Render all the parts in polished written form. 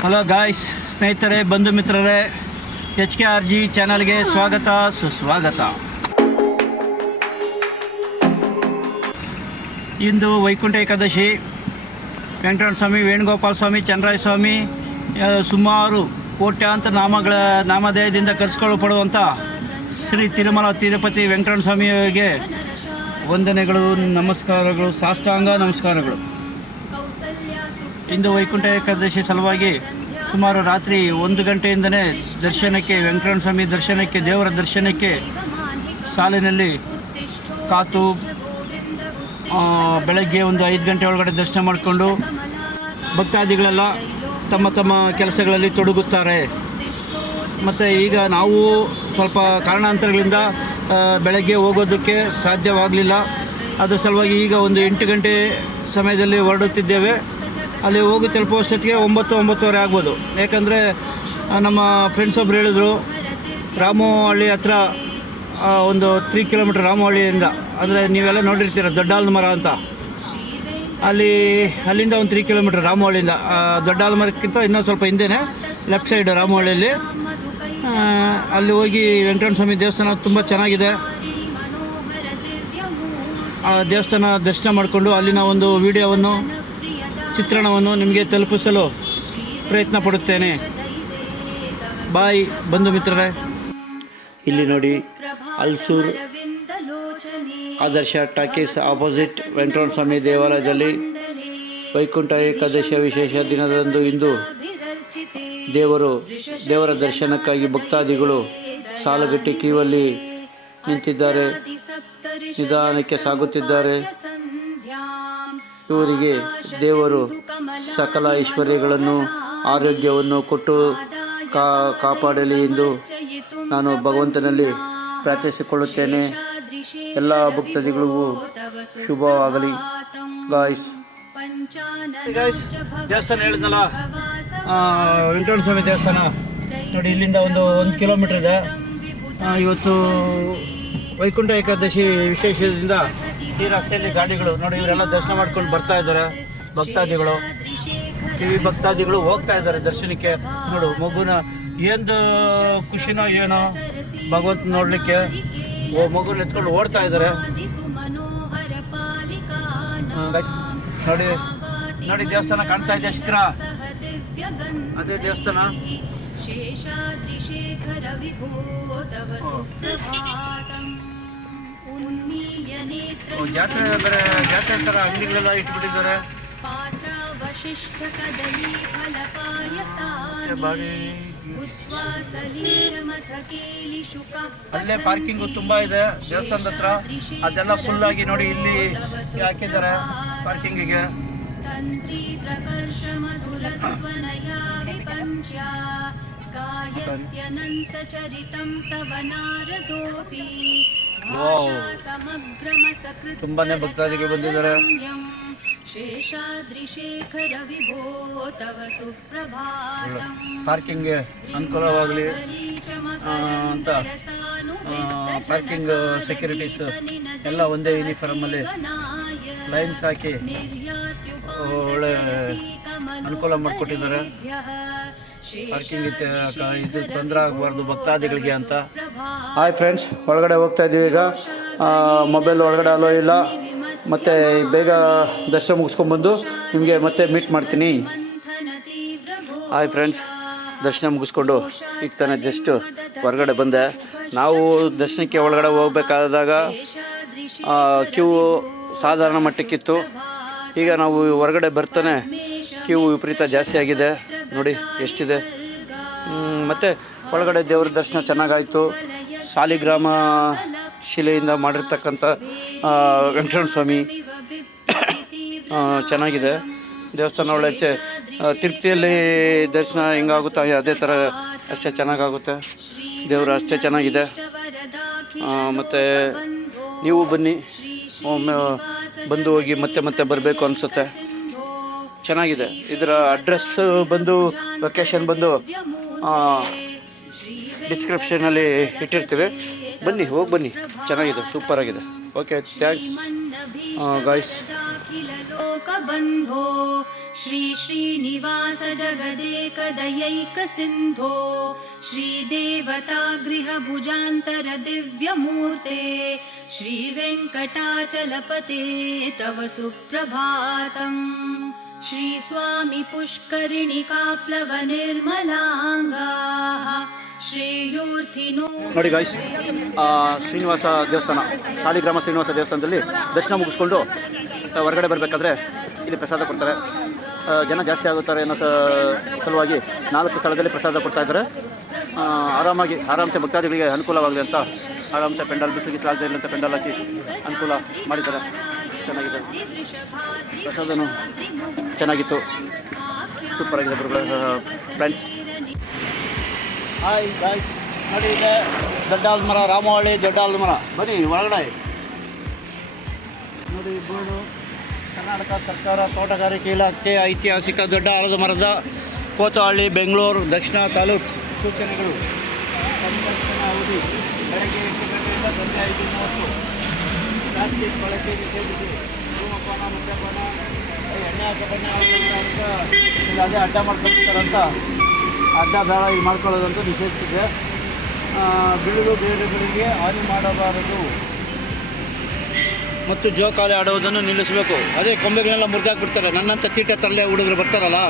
Hello guys, ಸ್ನೇಹಿತರೆ, ಬಂಧು ಮಿತ್ರರೇ, HKRG ಚಾನಲ್ಗೆ ಸ್ವಾಗತ ಸುಸ್ವಾಗತ. ಇಂದು ವೈಕುಂಠ ಏಕಾದಶಿ. ವೆಂಕಟರಮಣ ಸ್ವಾಮಿ, ವೇಣುಗೋಪಾಲ ಸ್ವಾಮಿ, ಚನ್ನರಾಯ ಸ್ವಾಮಿ, ಸುಮಾರು ಕೋಟ್ಯಾಂತರ ನಾಮಧೇಯದಿಂದ ಕರೆಸಿಕೊಳ್ಳಲ್ಪಡುವಂಥ ಶ್ರೀ ತಿರುಮಲ ತಿರುಪತಿ ವೆಂಕಟರಮಣ ಸ್ವಾಮಿಯವರಿಗೆ ವಂದನೆಗಳು, ನಮಸ್ಕಾರಗಳು, ಸಾಷ್ಟಾಂಗ ನಮಸ್ಕಾರಗಳು. ಇಂದು ವೈಕುಂಠ ಏಕಾದಶಿ ಸಲುವಾಗಿ ಸುಮಾರು ರಾತ್ರಿ 1 ಗಂಟೆಯಿಂದಲೇ ದರ್ಶನಕ್ಕೆ, ವೆಂಕಟರಮಣ ಸ್ವಾಮಿ ದರ್ಶನಕ್ಕೆ, ದೇವರ ದರ್ಶನಕ್ಕೆ ಸಾಲಿನಲ್ಲಿ ಕಾತು ಬೆಳಗ್ಗೆ 5 ಗಂಟೆ ಒಳಗಡೆ ದರ್ಶನ ಮಾಡಿಕೊಂಡು ಭಕ್ತಾದಿಗಳೆಲ್ಲ ತಮ್ಮ ತಮ್ಮ ಕೆಲಸಗಳಲ್ಲಿ ತೊಡಗುತ್ತಾರೆ. ಮತ್ತು ಈಗ ನಾವು ಸ್ವಲ್ಪ ಕಾರಣಾಂತರಗಳಿಂದ ಬೆಳಗ್ಗೆ ಹೋಗೋದಕ್ಕೆ ಸಾಧ್ಯವಾಗಲಿಲ್ಲ. ಅದರ ಸಲುವಾಗಿ ಈಗ 8 ಗಂಟೆ ಸಮಯದಲ್ಲಿ ಹೊರಡುತ್ತಿದ್ದೇವೆ. ಅಲ್ಲಿ ಹೋಗಿ ತಲುಪುವಷ್ಟೊತ್ತಿಗೆ 9-9:30 ಆಗ್ಬೋದು. ಯಾಕಂದರೆ ನಮ್ಮ ಫ್ರೆಂಡ್ಸ್ ಒಬ್ರು ಹೇಳಿದ್ರು, ರಾಮಹಳ್ಳಿ ಹತ್ರ ಒಂದು 3 ಕಿಲೋಮೀಟ್ರ್ ರಾಮಹಳ್ಳಿಯಿಂದ, ಅಂದರೆ ನೀವೆಲ್ಲ ನೋಡಿರ್ತೀರ ದೊಡ್ಡ ಮರ ಅಂತ, ಅಲ್ಲಿಂದ ಒಂದು 3 ಕಿಲೋಮೀಟ್ರ್ ರಾಮಹಳ್ಳಿಯಿಂದ. ದೊಡ್ಡ ಮರಕ್ಕಿಂತ ಇನ್ನೊಂದು ಸ್ವಲ್ಪ ಹಿಂದೆಯೇ ಲೆಫ್ಟ್ ಸೈಡ್ ರಾಮಹಳ್ಳಿಯಲ್ಲಿ. ಅಲ್ಲಿ ಹೋಗಿ ವೆಂಕಟರಮಣ ಸ್ವಾಮಿ ದೇವಸ್ಥಾನ ತುಂಬ ಚೆನ್ನಾಗಿದೆ. ಆ ದೇವಸ್ಥಾನ ದರ್ಶನ ಮಾಡಿಕೊಂಡು ಅಲ್ಲಿನ ಒಂದು ವಿಡಿಯೋವನ್ನು, ಚಿತ್ರಣವನ್ನು ನಿಮಗೆ ತಲುಪಿಸಲು ಪ್ರಯತ್ನ ಪಡುತ್ತೇನೆ. ಬಾಯ್ ಬಂಧು ಮಿತ್ರರೇ. ಇಲ್ಲಿ ನೋಡಿ, ಅಲ್ಸೂರ್ ಆದರ್ಶ ಟಾಕೀಸ್ ಆಪೋಸಿಟ್ ವೆಂಕಟರಮಣ ಸ್ವಾಮಿ ದೇವಾಲಯದಲ್ಲಿ ವೈಕುಂಠ ಏಕಾದಶಿಯ ವಿಶೇಷ ದಿನದಂದು ಇಂದು ದೇವರ ದರ್ಶನಕ್ಕಾಗಿ ಭಕ್ತಾದಿಗಳು ಸಾಲುಗಟ್ಟಿ ಕ್ಯೂವಲ್ಲಿ ನಿಂತಿದ್ದಾರೆ, ನಿಧಾನಕ್ಕೆ ಸಾಗುತ್ತಿದ್ದಾರೆ. ಇವರಿಗೆ ದೇವರು ಸಕಲ ಐಶ್ವರ್ಯಗಳನ್ನು, ಆರೋಗ್ಯವನ್ನು ಕೊಟ್ಟು ಕಾಪಾಡಲಿ ಎಂದು ನಾನು ಭಗವಂತನಲ್ಲಿ ಪ್ರಾರ್ಥಿಸಿಕೊಳ್ಳುತ್ತೇನೆ. ಎಲ್ಲ ಭಕ್ತಾದಿಗಳಿಗೂ ಶುಭವಾಗಲಿ. ಗಾಯ್ಸ್, ದೇವಸ್ಥಾನ ಹೇಳಿದ್ನಲ್ಲ, ವೆಂಕಟರಮಣ ಸ್ವಾಮಿ ದೇವಸ್ಥಾನ ನೋಡಿ, ಇಲ್ಲಿಂದ 1 ಕಿಲೋಮೀಟರ್ ಇದೆ. ಇವತ್ತು ವೈಕುಂಠ ಏಕಾದಶಿ ವಿಶೇಷದಿಂದ ಈ ರಸ್ತೆಯಲ್ಲಿ ಗಾಡಿಗಳು ನೋಡಿ, ಇವರೆಲ್ಲ ದರ್ಶನ ಮಾಡ್ಕೊಂಡು ಬರ್ತಾ ಇದ್ದಾರೆ. ಭಕ್ತಾದಿಗಳು ಹೋಗ್ತಾ ಇದ್ದಾರೆ ದರ್ಶನಕ್ಕೆ. ನೋಡು, ಮಗುನ ಏನು ಖುಷಿನೋ ಏನೋ ಭಗವಂತ ನೋಡಲಿಕ್ಕೆ ಮಗುನ ಎತ್ಕೊಂಡು ಓಡ್ತಾ ಇದ್ದಾರೆ. ನೋಡಿ ದೇವಸ್ಥಾನ ಕಾಣ್ತಾ ಇದೆ, ಶಿಖರ, ಅದೇ ದೇವಸ್ಥಾನ. ಜಾತ್ರೆ ಥರ ಅಂಗಡಿಗಳೆಲ್ಲ ಇಟ್ಬಿಟ್ಟಿದ್ದಾರೆ. ಅಲ್ಲೇ ಪಾರ್ಕಿಂಗು ತುಂಬ ಇದೆ ದೇವಸ್ಥಾನದ ಹತ್ರ. ಅದೆಲ್ಲ ಫುಲ್ ಆಗಿ ನೋಡಿ, ಇಲ್ಲಿ ಹಾಕಿದ್ದಾರೆ ಪಾರ್ಕಿಂಗಿಗೆ. ತುಂಬಾನೇ ಭಕ್ತಾದಿಗಳು ಬಂದಿದ್ದಾರೆ. ಪಾರ್ಕಿಂಗ್ಗೆ ಅನುಕೂಲವಾಗಲಿ ಅಂತ ಪಾರ್ಕಿಂಗ್ ಸೆಕ್ಯೂರಿಟೀಸ್ ಎಲ್ಲ ಒಂದೇ ಯೂನಿಫಾರ್ಮಲ್ಲಿ ಲೈನ್ಸ್ ಹಾಕಿ ಒಳ್ಳೆ ಅನುಕೂಲ ಮಾಡಿಕೊಟ್ಟಿದ್ದಾರೆ. ಪಾರ್ಕಿಂಗ್ ಇದು ತೊಂದರೆ ಆಗಬಾರ್ದು ಭಕ್ತಾದಿಗಳಿಗೆ ಅಂತ. ಹಾಯ್ ಫ್ರೆಂಡ್ಸ್, ಒಳಗಡೆ ಹೋಗ್ತಾ ಇದ್ದೀವಿ ಈಗ. ಮೊಬೈಲ್ ಒಳಗಡೆ ಅಲೋ ಇಲ್ಲ. ಮತ್ತು ಬೇಗ ದರ್ಶನ ಮುಗಿಸ್ಕೊಂಡ್ಬಂದು ನಿಮಗೆ ಮತ್ತೆ ಮೀಟ್ ಮಾಡ್ತೀನಿ. ಹಾಯ್ ಫ್ರೆಂಡ್ಸ್, ದರ್ಶನ ಮುಗಿಸ್ಕೊಂಡು ಈಗ ತಾನೇ ಜಸ್ಟ್ ಹೊರಗಡೆ ಬಂದೆ. ನಾವು ದರ್ಶನಕ್ಕೆ ಒಳಗಡೆ ಹೋಗ್ಬೇಕಾದಾಗ ಕ್ಯೂ ಸಾಧಾರಣ ಮಟ್ಟಕ್ಕಿತ್ತು. ಈಗ ನಾವು ಹೊರಗಡೆ ಬರ್ತಾನೆ ಕ್ಯೂ ವಿಪರೀತ ಜಾಸ್ತಿ ಆಗಿದೆ. ನೋಡಿ ಎಷ್ಟಿದೆ. ಮತ್ತು ಒಳಗಡೆ ದೇವ್ರ ದರ್ಶನ ಚೆನ್ನಾಗಾಯಿತು. ಸಾಲಿಗ್ರಾಮ ಶಿಲೆಯಿಂದ ಮಾಡಿರ್ತಕ್ಕಂಥ ವೆಂಕಟರಮಣ ಸ್ವಾಮಿ ಚೆನ್ನಾಗಿದೆ ದೇವಸ್ಥಾನ. ಒಳ್ಳೆ ತಿರುಪತಿಯಲ್ಲಿ ದರ್ಶನ ಹೆಂಗಾಗುತ್ತಾ ಅದೇ ಥರ ಅಷ್ಟೇ ಚೆನ್ನಾಗಾಗುತ್ತೆ. ದೇವರು ಅಷ್ಟೇ ಚೆನ್ನಾಗಿದೆ. ಮತ್ತು ನೀವು ಬನ್ನಿ, ಒಮ್ಮೆ ಬಂದು ಹೋಗಿ ಮತ್ತೆ ಬರಬೇಕು ಅನಿಸುತ್ತೆ. ಚೆನ್ನಾಗಿದೆ. ಇದರ ಅಡ್ರೆಸ್ ಬಂದು, ಲೊಕೇಶನ್ ಬಂದು ಡಿಸ್ಕ್ರಿಪ್ಷನಲ್ಲಿ ಇಟ್ಟಿರ್ತೀವಿ. ಬನ್ನಿ, ಹೋಗಿ ಬನ್ನಿ, ಚೆನ್ನಾಗಿದೆ, ಸೂಪರಾಗಿದೆ. Okay, thanks guys. अखिल लोक बंधो श्री श्रीनिवास जगदेक दयैक सिंधो श्री देवता गृह भुजांतर दिव्य मूर्ते श्री वेंकटाचलपते तव सुप्रभातम् श्री स्वामी पुष्करिणिकाप्लव निर्मलांगाः ಶ್ರೇಯೋರ್ಥಿನೋ. ನೋಡಿ ಗಾಯ್ಸ್, ಶ್ರೀನಿವಾಸ ದೇವಸ್ಥಾನ, ಸಾಲಿಗ್ರಾಮ ಶ್ರೀನಿವಾಸ ದೇವಸ್ಥಾನದಲ್ಲಿ ದರ್ಶನ ಮುಗಿಸ್ಕೊಂಡು ಹೊರಗಡೆ ಬರಬೇಕಾದ್ರೆ ಇಲ್ಲಿ ಪ್ರಸಾದ ಕೊಡ್ತಾರೆ. ಜನ ಜಾಸ್ತಿ ಆಗುತ್ತಾರೆ ಅನ್ನೋ ಸಲುವಾಗಿ 4 ಸ್ಥಳದಲ್ಲಿ ಪ್ರಸಾದ ಕೊಡ್ತಾ ಇದ್ದಾರೆ. ಆರಾಮ್ಸೆ ಭಕ್ತಾದಿಗಳಿಗೆ ಅನುಕೂಲವಾಗಲಿ ಅಂತ ಆರಾಮ್ಸೆ ಪೆಂಡಾಲ್ ಬಿಸಿಲಿಗೆ ಆಗದೆ ಅಂತ ಪೆಂಡಾಲ್ ಹಾಕಿ ಅನುಕೂಲ ಮಾಡಿದ್ದಾರೆ. ಚೆನ್ನಾಗಿದೆ, ಪ್ರಸಾದನೂ ಚೆನ್ನಾಗಿತ್ತು, ಸೂಪರ್ ಆಗಿದೆ ಫ್ರೆಂಡ್ಸ್. ಹಾಯ್ ಗಾಯ್ಸ್, ನೋಡಿ ಇದೆ ದೊಡ್ಡ ಆಲದ ಮರ, ರಾಮವಳ್ಳಿ ದೊಡ್ಡ ಆಲದ ಮರ. ಬನ್ನಿ ಒಳಗಡೆ ನೋಡಿ. ಬೋರ್ಡು ಕರ್ನಾಟಕ ಸರ್ಕಾರ ತೋಟಗಾರಿಕೆ ಇಲಾಖೆ ಐತಿಹಾಸಿಕ ದೊಡ್ಡ ಆಲದ ಮರದ ಕೋತಹಳ್ಳಿ, ಬೆಂಗಳೂರು ದಕ್ಷಿಣ ತಾಲೂಕು. ಸೂಚನೆಗಳು: ಸಂದರ್ಶನ ಅವಧಿ ಬೆಳಗ್ಗೆ 8 ಗಂಟೆಯಿಂದ ಸಂಜೆ 5:30. ಪ್ಲಾಸ್ಟಿಕ್ ಬಳಕೆ ನಿಷೇಧಿಸಿ. ಧೂಮಪಾನ, ಮದ್ಯಪಾನ, ಎಣ್ಣೆ ಹಾಕಬಣ್ಣೆ ಅಂತ ಅದೇ ಅಡ್ಡ ಮಾಡ್ಕೊಳ್ತಾರಂತ ಅಡ್ಡ ಬೇಡ ಇದು ಮಾಡ್ಕೊಳ್ಳೋದಂತೂ ನಿಷೇಧಿಸಿದೆ. ಬಿಳಿದು ಬೇರೆಗಳಿಗೆ ಹಾನಿ ಮಾಡಬಾರದು ಮತ್ತು ಜೋಕಾಲಿ ಆಡುವುದನ್ನು ನಿಲ್ಲಿಸಬೇಕು. ಅದೇ ಕೊಂಬೆಗಳೆಲ್ಲ ಮುರಿದಾಕ್ಬಿಡ್ತಾರೆ. ನನ್ನಂಥ ತೀಟ ತರಲೆ ಹುಡುಗರು ಬರ್ತಾರಲ್ಲ,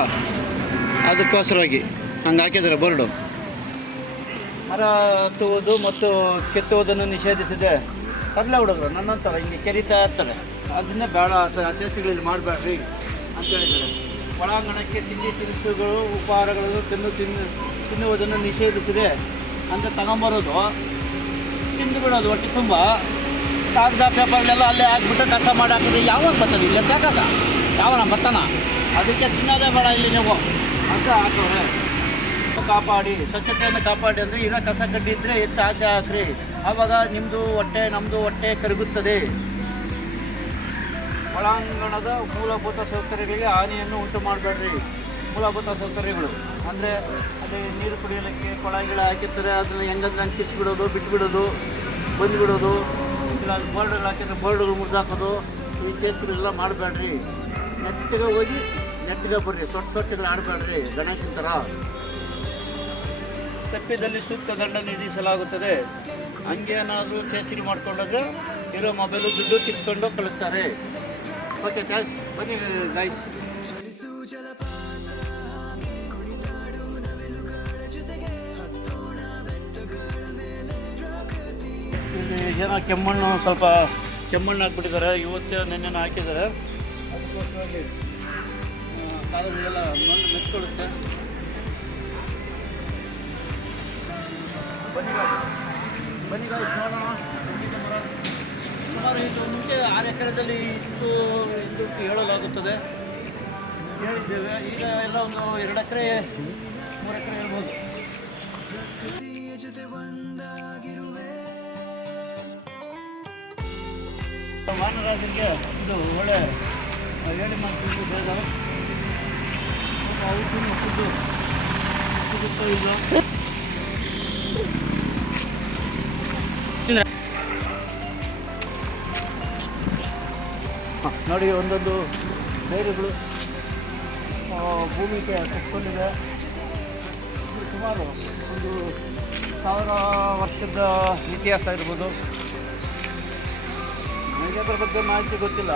ಅದಕ್ಕೋಸ್ಕರವಾಗಿ ಹಂಗೆ ಹಾಕಿದ್ದಾರೆ ಬೋರ್ಡು. ಮರ ಹತ್ತುವುದು ಮತ್ತು ಕೆತ್ತುವುದನ್ನು ನಿಷೇಧಿಸಿದೆ. ತರಲೆ ಹುಡುಗರು ನನ್ನಂಥರ ಹಿಂಗೆ ಕೆರಿತಾ ಇರ್ತಾರೆ, ಅದನ್ನೇ ಬೇಡ ಅತ್ಯಾಸಗಳಲ್ಲಿ ಮಾಡಬೇಡ್ರಿ ಅಂತ ಹೇಳಿದ್ದಾರೆ. ಒಳಾಂಗಣಕ್ಕೆ ತಿಂಡಿ ತಿನಿಸುಗಳು, ಉಪಹಾರಗಳು ತಿನ್ನುವುದನ್ನು ನಿಷೇಧಿಸಿದೆ. ಅಂತ ತಗೊಂಬರೋದು, ತಿಂದು ಬಿಡೋದು ಹೊಟ್ಟೆ ತುಂಬ. ಕಾಗದ ಪೇಪರ್ಲೆಲ್ಲ ಅಲ್ಲೇ ಹಾಕ್ಬಿಟ್ಟು ಕಸ ಮಾಡಿ ಹಾಕಿದ್ರೆ ಯಾವಾಗ ಬರ್ತದೆ? ಇಲ್ಲ ತಾಕದ ಯಾವನ ಬತ್ತಾನ? ಅದಕ್ಕೆ ತಿನ್ನೋದೇ ಬೇಡ ಇಲ್ಲಿ ನೀವು ಅಂತ ಹಾಕೋರೆ. ಕಾಪಾಡಿ, ಸ್ವಚ್ಛತೆಯನ್ನು ಕಾಪಾಡಿ ಅಂದರೆ ಈಗ ಕಸ ಕಡ್ಡಿ ಇದ್ದರೆ ಎತ್ತು ಆಚೆ ಹಾಕ್ರಿ. ಆವಾಗ ನಮ್ಮದು ಹೊಟ್ಟೆ ಕರಗುತ್ತದೆ. ಒಳಾಂಗಣದ ಮೂಲಭೂತ ಸೌಕರ್ಯಗಳಿಗೆ ಹಾನಿಯನ್ನು ಉಂಟು ಮಾಡಬೇಡ್ರಿ. ಮೂಲಭೂತ ಸೌಕರ್ಯಗಳು ಅಂದರೆ ಅದೇ ನೀರು ಕುಡಿಯೋದಕ್ಕೆ ಕೊಳಾಯಿಗಳು ಹಾಕಿರ್ತಾರೆ, ಅದನ್ನು ಹೆಂಗಂದ್ರೆ ಹಂಗೆ ಕಿಸ್ಬಿಡೋದು, ಬಿಟ್ಬಿಡೋದು, ಬಂದುಬಿಡೋದು, ಇಲ್ಲ ಬೋರ್ಡ್ಗಳು ಹಾಕಿದ್ರೆ ಬೋರ್ಡ್ಗಳು ಮುರಿದಾಕೋದು, ಈ ಕೇಸ್ಗಳೆಲ್ಲ ಮಾಡಬೇಡ್ರಿ. ನೆಟ್ಟಿಗೆ ಹೋಗಿ ನೆಟ್ಟಿಗೆ ಬರ್ರಿ, ಸೊಟ್ಟೆಗಳು ಆಡಬೇಡ್ರಿ ಗಣೇಶನ ಥರ. ತಪ್ಪಿದಲ್ಲಿ ಸೂಕ್ತ ದಂಡ ವಿಧಿಸಲಾಗುತ್ತದೆ. ಹಂಗೇನಾದರೂ ಚೇಷ್ಟೆ ಮಾಡ್ಕೊಂಡಾಗ ಇರೋ ಮೊಬೈಲು ದುಡ್ಡು ಕಿತ್ಕೊಂಡು ಕಳಿಸ್ತಾರೆ. Okay thanks. ಬನ್ನಿ ಗೈಸ್. ಇಲ್ಲಿ ಏನೋ ಕೆಮ್ಮಣ್ಣು, ಸ್ವಲ್ಪ ಕೆಮ್ಮಣ್ಣು ಹಾಕ್ಬಿಟ್ಟಿದ್ದಾರೆ. ಇವತ್ತೇ ನೆನ್ನೆನ ಹಾಕಿದ್ದಾರೆ. ಅದಕ್ಕೋಸ್ಕರವಾಗಿ ಕಾಲುಗಳೆಲ್ಲ ಮಣ್ಣು ಮೆಚ್ಕೊಳ್ಳುತ್ತೆ. ಬನ್ನಿ ಗಾಯ್ಸ್, ನೋಡೋಣ. ಸುಮಾರು ಇದು ಮುಂಚೆ 6 ಎಕರೆದಲ್ಲಿ ಇತ್ತು ಎಂದು ಹೇಳಲಾಗುತ್ತದೆ. ಹೇಳಿದ್ದೇವೆ. ಈಗ ಎಲ್ಲ ಒಂದು 2 ಎಕರೆ 3 ಎಕರೆ ಇರ್ಬೋದು. ಮಾನರಾಜರಿಗೆ ಇದು ಒಳ್ಳೆ ಹೇಳಿ ಮಾಡ್ತಿದ್ದು ಬೇಗ ಔಷಧಿ ಸಿಗುತ್ತೋ ಇದು. ನೋಡಿ, ಒಂದೊಂದು ಡೈರಿಗಳು ಭೂಮಿಗೆ ಕಟ್ಕೊಂಡಿದೆ. ಸುಮಾರು ಒಂದು 1000 ವರ್ಷದ ಇತಿಹಾಸ ಇರ್ಬೋದು. ನನಗೆ ಅದರ ಬಗ್ಗೆ ಮಾಹಿತಿ ಗೊತ್ತಿಲ್ಲ.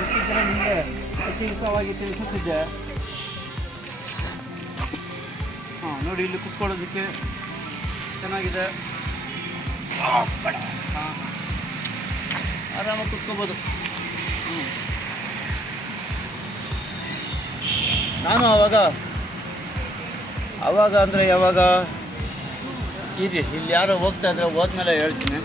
ಇತ್ತೀಚಿನ ನಿಮಗೆ ಅತ್ಯಧಿಕವಾಗಿ ತಿಳಿಸುತ್ತಿದ್ದೆ. ನೋಡಿ, ಇಲ್ಲಿ ಕುತ್ಕೊಳ್ಳೋದಕ್ಕೆ ಚೆನ್ನಾಗಿದೆ. ಆರಾಮಾಗಿ ಕುತ್ಕೋಬೋದು. ನಾನು ಆವಾಗ ಅಂದರೆ ಯಾವಾಗ ಇಲ್ಲಿ ಯಾರೋ ಹೋಗ್ತಾ ಇದ್ರೆ ಹೋದ್ಮೇಲೆ ಹೇಳ್ತೀನಿ.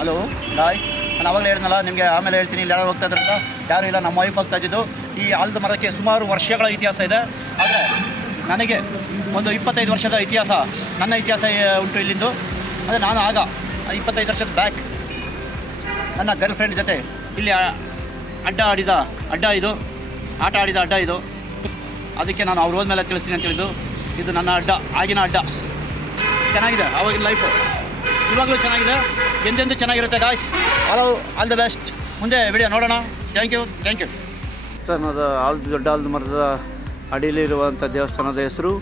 ಹಲೋ ಗಾಯ್ಸ್, ನಾನು ಆವಾಗಲೇ ಹೇಳಿದ್ನಲ್ಲ ನಿಮಗೆ, ಆಮೇಲೆ ಹೇಳ್ತೀನಿ. ಇಲ್ಲಿ ಯಾರು ಹೋಗ್ತಾ ಇದ್ರಂತ? ಯಾರು ಇಲ್ಲ, ನಮ್ಮ ವೈಫ್ ಹೋಗ್ತಾ ಇದ್ದಿದ್ದು. ಈ ಆಲದ ಮರಕ್ಕೆ ಸುಮಾರು ವರ್ಷಗಳ ಇತಿಹಾಸ ಇದೆ. ಆದರೆ ನನಗೆ ಒಂದು 25 ವರ್ಷದ ಇತಿಹಾಸ, ನನ್ನ ಇತಿಹಾಸ ಉಂಟು ಇಲ್ಲಿಂದು. ಅಂದರೆ ನಾನು ಆಗ 25 ವರ್ಷದ ಬ್ಯಾಕ್ ನನ್ನ ಗರ್ಲ್ ಫ್ರೆಂಡ್ ಜೊತೆ ಇಲ್ಲಿ ಆಟ ಆಡಿದ ಅಡ್ಡ ಇದು. ಅದಕ್ಕೆ ನಾನು ಅವ್ರು ಹೋದ್ಮೇಲೆ ತಿಳಿಸ್ತೀನಿ ಅಂತ ಹೇಳಿದ್ದು. ಇದು ನನ್ನ ಅಡ್ಡ, ಆಗಿನ ಅಡ್ಡ. ಚೆನ್ನಾಗಿದೆ ಆವಾಗಿನ ಲೈಫು, ಇವಾಗಲೂ ಚೆನ್ನಾಗಿದೆ, ಎಂದೆಂದು ಚೆನ್ನಾಗಿರುತ್ತೆ ಗಾಯ್ಸ್. All the best. ಮುಂದೆ ವಿಡಿಯೋ ನೋಡೋಣ. Thank you. ದೇವಸ್ಥಾನದ ದೊಡ್ಡ ಆಲದ ಮರದ ಅಡಿಯಲ್ಲಿರುವಂಥ ದೇವಸ್ಥಾನದ ಹೆಸರು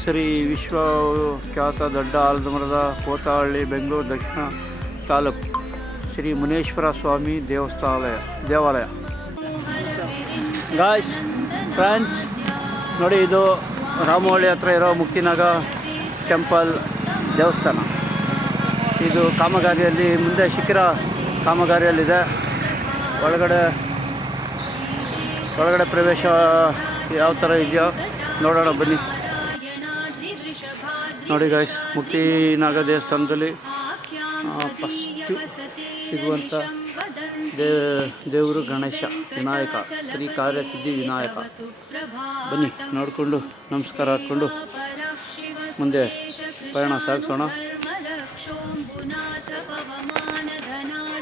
ಶ್ರೀ ವಿಶ್ವಖ್ಯಾತ ದೊಡ್ಡ ಆಲದ ಮರದ ಕೋತಹಳ್ಳಿ, ಬೆಂಗಳೂರು ದಕ್ಷಿಣ ತಾಲೂಕು, ಶ್ರೀ ಮುನೇಶ್ವರ ಸ್ವಾಮಿ ದೇವಾಲಯ. ಗಾಯ್ಸ್ ಫ್ರೆಂಡ್ಸ್ ನೋಡಿ, ಇದು ರಾಮವಳ್ಳಿ ಹತ್ರ ಇರೋ ಮುಕ್ತಿನಾಗ ಟೆಂಪಲ್ ದೇವಸ್ಥಾನ. ಇದು ಕಾಮಗಾರಿಯಲ್ಲಿ, ಮುಂದೆ ಶಿಖರ ಕಾಮಗಾರಿಯಲ್ಲಿದೆ. ಒಳಗಡೆ ಪ್ರವೇಶ ಯಾವ ಥರ ಇದೆಯೋ ನೋಡೋಣ ಬನ್ನಿ. ನೋಡಿ ಗಾಯ್ಸ್, ಮುಕ್ತಿನಾಗ ದೇವಸ್ಥಾನದಲ್ಲಿ ಫಸ್ಟ್ ಸಿಗುವಂಥ ದೇವರು ಗಣೇಶ ವಿನಾಯಕ, ಶ್ರೀ ಕಾರ್ಯಸಿದ್ಧಿ ವಿನಾಯಕ. ಬನ್ನಿ ನೋಡಿಕೊಂಡು ನಮಸ್ಕಾರ ಹಾಕ್ಕೊಂಡು ಮುಂದೆ ಪಯಣ ಸಾಗಿಸೋಣ.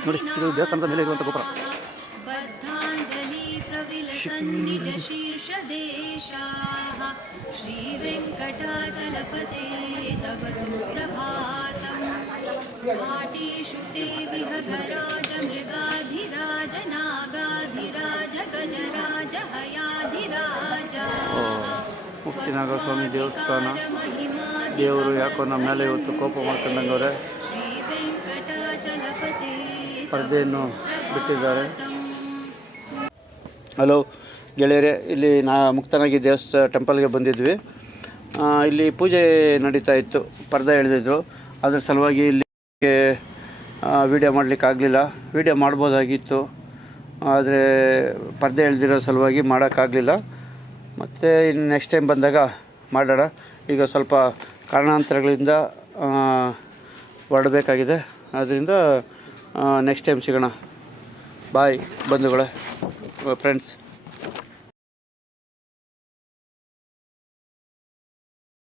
ನೋಡಿ, ಇದು ದೇವಸ್ಥಾನದ ಮೇಲೆ ಇರುವಂಥ ಗೋಪುರ. ಶ್ರೀ ವೆಂಕಟಾಚಲಪತೆ ತವ ಸುಪ್ರಭಾತಂ. घाटेषु ते विहगराज मृगाधिराज नागाधिराज गजराज हयाधिराज. ಮುಕ್ತಿನಾಗ ಸ್ವಾಮಿ ದೇವಸ್ಥಾನ. ದೇವರು ಯಾಕೋ ನಮ್ಮ ಮೇಲೆ ಇವತ್ತು ಕೋಪ ಮಾಡ್ಕೊಂಡಂಗವ್ರೆ. ಪರ್ದೆಯನ್ನು ಬಿಟ್ಟಿದ್ದಾರೆ. ಹಲೋ ಗೆಳೆಯರೆ, ಇಲ್ಲಿ ಮುಕ್ತನಾಗಿ ಟೆಂಪಲ್ಗೆ ಬಂದಿದ್ವಿ. ಇಲ್ಲಿ ಪೂಜೆ ನಡೀತಾ ಇತ್ತು, ಪರ್ದೆ ಎಳೆದಿದ್ರು. ಅದ್ರ ಸಲುವಾಗಿ ಇಲ್ಲಿ ವಿಡಿಯೋ ಮಾಡಲಿಕ್ಕಾಗಲಿಲ್ಲ. ವಿಡಿಯೋ ಮಾಡ್ಬೋದಾಗಿತ್ತು, ಆದರೆ ಪರ್ದೆ ಎಳೆದಿರೋ ಸಲುವಾಗಿ ಮಾಡೋಕ್ಕಾಗಲಿಲ್ಲ. ಮತ್ತು ಇನ್ನು ನೆಕ್ಸ್ಟ್ ಟೈಮ್ ಬಂದಾಗ ಮಾಡೋಣ. ಈಗ ಸ್ವಲ್ಪ ಕಾರಣಾಂತರಗಳಿಂದ ಹೊರಡಬೇಕಾಗಿದೆ, ಆದ್ದರಿಂದ ನೆಕ್ಸ್ಟ್ ಟೈಮ್ ಸಿಗೋಣ. ಬಾಯ್ ಬಂಧುಗಳೇ, ಫ್ರೆಂಡ್ಸ್.